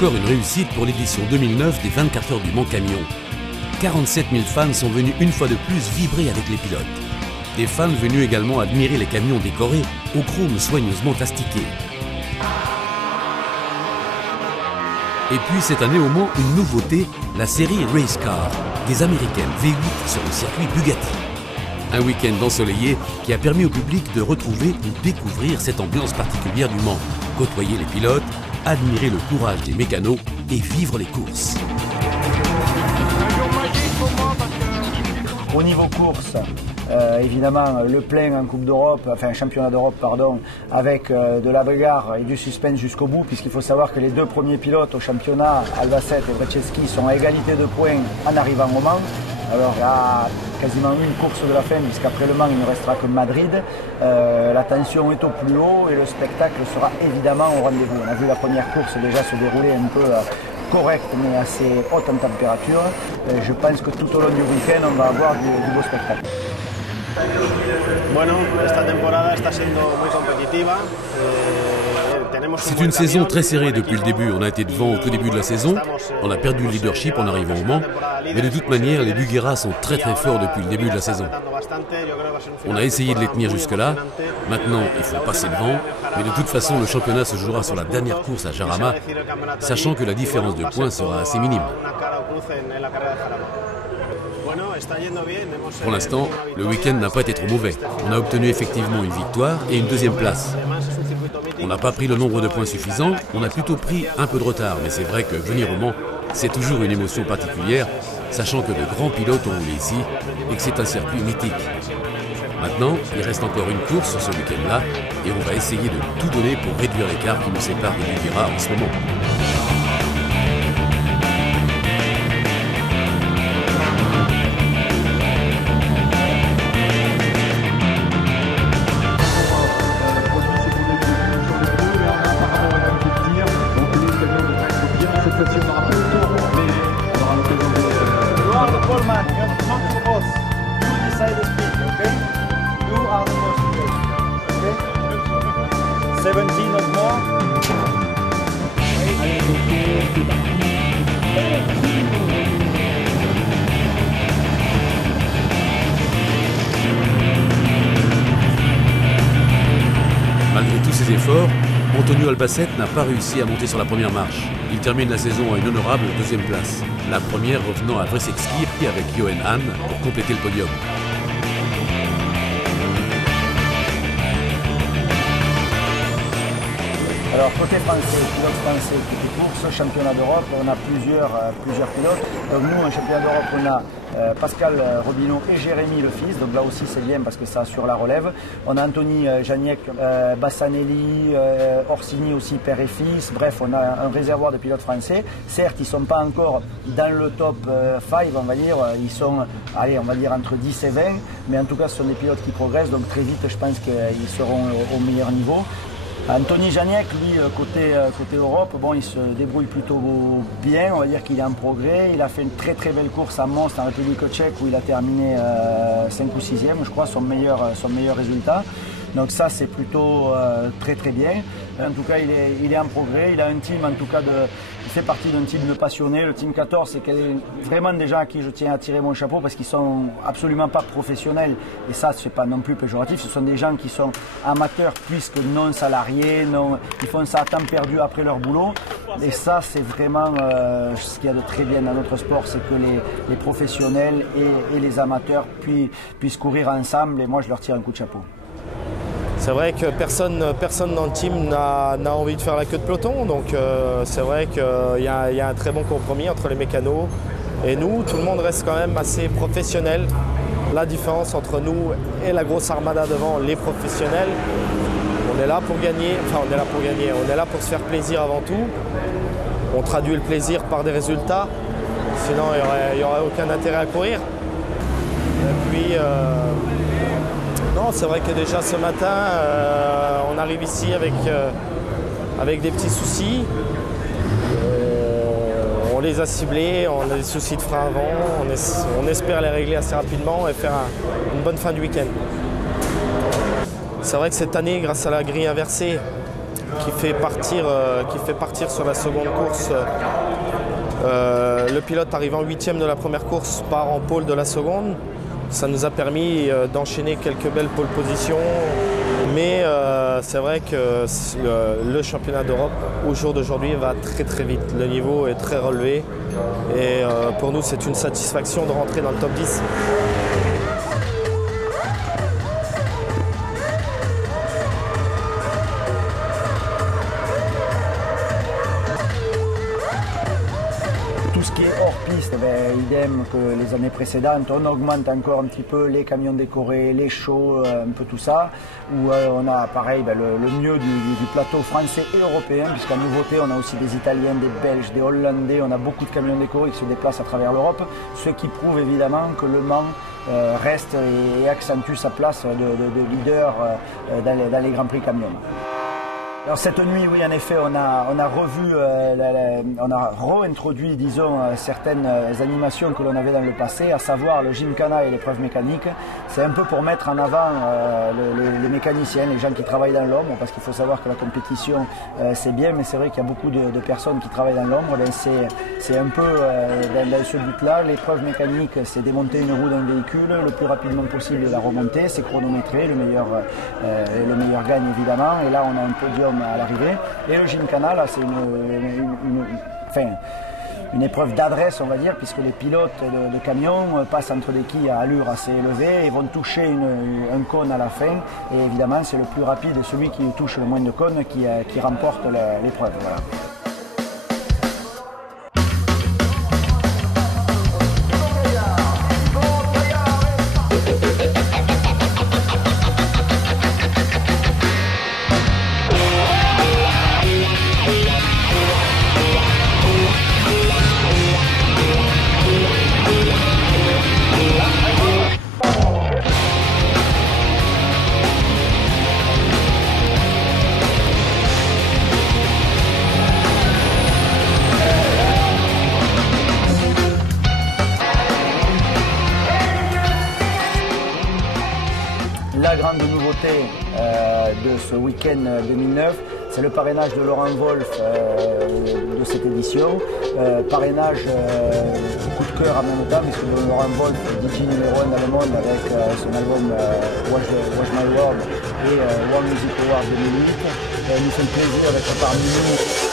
encore une réussite pour l'édition 2009 des 24 heures du Mans Camion. 47 000 fans sont venus une fois de plus vibrer avec les pilotes. Des fans venus également admirer les camions décorés au chrome soigneusement astiqué. Et puis cette année au Mans, une nouveauté, la série Race Car, des américaines V8 sur le circuit Bugatti. Un week-end ensoleillé qui a permis au public de retrouver ou découvrir cette ambiance particulière du Mans, côtoyer les pilotes, admirer le courage des mécanos et vivre les courses. Au niveau course, évidemment le plein en Coupe d'Europe, enfin championnat d'Europe pardon, avec de la bagarre et du suspense jusqu'au bout, puisqu'il faut savoir que les deux premiers pilotes au championnat, Albacete et Brzezinski, sont à égalité de points en arrivant au Mans. Alors il y a quasiment une course de la fin, puisqu'après le Mans il ne restera que Madrid. La tension est au plus haut et le spectacle sera évidemment au rendez-vous. On a vu la première course déjà se dérouler un peu correcte mais assez haute en température. Je pense que tout au long du week-end on va avoir du beau spectacle. Bueno, esta temporada está siendo muy competitiva. C'est une saison très serrée depuis le début. On a été devant au tout début de la saison. On a perdu le leadership en arrivant au Mans. Mais de toute manière, les Bugueras sont très très forts depuis le début de la saison. On a essayé de les tenir jusque-là. Maintenant, il faut passer devant. Mais de toute façon, le championnat se jouera sur la dernière course à Jarama, sachant que la différence de points sera assez minime. Pour l'instant, le week-end n'a pas été trop mauvais. On a obtenu effectivement une victoire et une deuxième place. On n'a pas pris le nombre de points suffisant, on a plutôt pris un peu de retard. Mais c'est vrai que venir au Mans, c'est toujours une émotion particulière, sachant que de grands pilotes ont roulé ici et que c'est un circuit mythique. Maintenant, il reste encore une course ce week-end-là et on va essayer de tout donner pour réduire l'écart qui nous sépare des Bugueras en ce moment. Malgré tous ses efforts, Antonio Albacete n'a pas réussi à monter sur la première marche. Il termine la saison à une honorable deuxième place. La première revenant à Brzezinski avec Johan Hahn pour compléter le podium. Alors côté français, pilote français, côté course, championnat d'Europe, on a plusieurs pilotes. Donc nous, en championnat d'Europe, on a Pascal Robineau et Jérémy le fils, donc là aussi c'est bien parce que ça assure la relève. On a Anthony Janiek, Bassanelli, Orsini aussi, père et fils. Bref, on a un réservoir de pilotes français. Certes, ils ne sont pas encore dans le top 5, on va dire. Ils sont, allez, on va dire entre 10 et 20. Mais en tout cas, ce sont des pilotes qui progressent. Donc très vite, je pense qu'ils seront au meilleur niveau. Anthony Janiek, lui, côté Europe, bon, il se débrouille plutôt bien, on va dire qu'il est en progrès. Il a fait une très très belle course à Mons en République tchèque où il a terminé 5 ou 6e, je crois, son meilleur résultat. Donc ça, c'est plutôt très très bien. En tout cas, il est en progrès. Il a un team, en tout cas, il fait partie d'un team de passionnés. Le team 14, c'est vraiment des gens à qui je tiens à tirer mon chapeau parce qu'ils sont absolument pas professionnels. Et ça, c'est pas non plus péjoratif. Ce sont des gens qui sont amateurs puisque non salariés, ils font ça à temps perdu après leur boulot. Et ça, c'est vraiment ce qu'il y a de très bien dans notre sport, c'est que les professionnels et les amateurs puissent courir ensemble. Et moi, je leur tire un coup de chapeau. C'est vrai que personne dans le team n'a envie de faire la queue de peloton, donc c'est vrai qu'il y a un très bon compromis entre les mécanos et nous. Tout le monde reste quand même assez professionnel. La différence entre nous et la grosse armada devant, les professionnels, on est là pour gagner, on est là pour se faire plaisir avant tout. On traduit le plaisir par des résultats, sinon il n'y aurait aucun intérêt à courir. Et puis, non, c'est vrai que déjà ce matin, on arrive ici avec des petits soucis. On les a ciblés, on a des soucis de frein avant, on espère les régler assez rapidement et faire une bonne fin du week-end. C'est vrai que cette année, grâce à la grille inversée, qui fait partir sur la seconde course. Le pilote arrivant 8e de la première course part en pole de la seconde. Ça nous a permis d'enchaîner quelques belles pole positions. Mais c'est vrai que le championnat d'Europe au jour d'aujourd'hui va très très vite. Le niveau est très relevé et pour nous c'est une satisfaction de rentrer dans le top 10. Tout ce qui est hors piste, idem que les années précédentes, on augmente encore un petit peu les camions décorés, les shows, un peu tout ça, où on a pareil le mieux du plateau français et européen, puisqu'en nouveauté on a aussi des Italiens, des Belges, des Hollandais, on a beaucoup de camions décorés qui se déplacent à travers l'Europe, ce qui prouve évidemment que Le Mans reste et accentue sa place de leader dans les Grands Prix camions. Alors cette nuit, oui, en effet, on a revu, on a réintroduit, disons, certaines animations que l'on avait dans le passé, à savoir le gymkhana et l'épreuve mécanique. C'est un peu pour mettre en avant les mécaniciens, les gens qui travaillent dans l'ombre, parce qu'il faut savoir que la compétition, c'est bien, mais c'est vrai qu'il y a beaucoup de personnes qui travaillent dans l'ombre. C'est un peu dans ce but-là. L'épreuve mécanique, c'est démonter une roue d'un véhicule le plus rapidement possible et la remonter. C'est chronométré, le meilleur gagne évidemment. Et là, on a un podium à l'arrivée. Et le gymkhana, là, c'est une épreuve d'adresse, on va dire, puisque les pilotes de camions passent entre des quilles à allure assez élevée et vont toucher un cône à la fin. Et évidemment, c'est le plus rapide et celui qui touche le moins de cônes qui remporte l'épreuve. Voilà. La grande nouveauté de ce week-end 2009, c'est le parrainage de Laurent Wolf de cette édition. Parrainage coup de cœur en même temps, puisque Laurent Wolf est DJ numéro 1 dans le monde avec son album Watch My World et World Music Award 2008. Nous sommes plaisir d'être parmi nous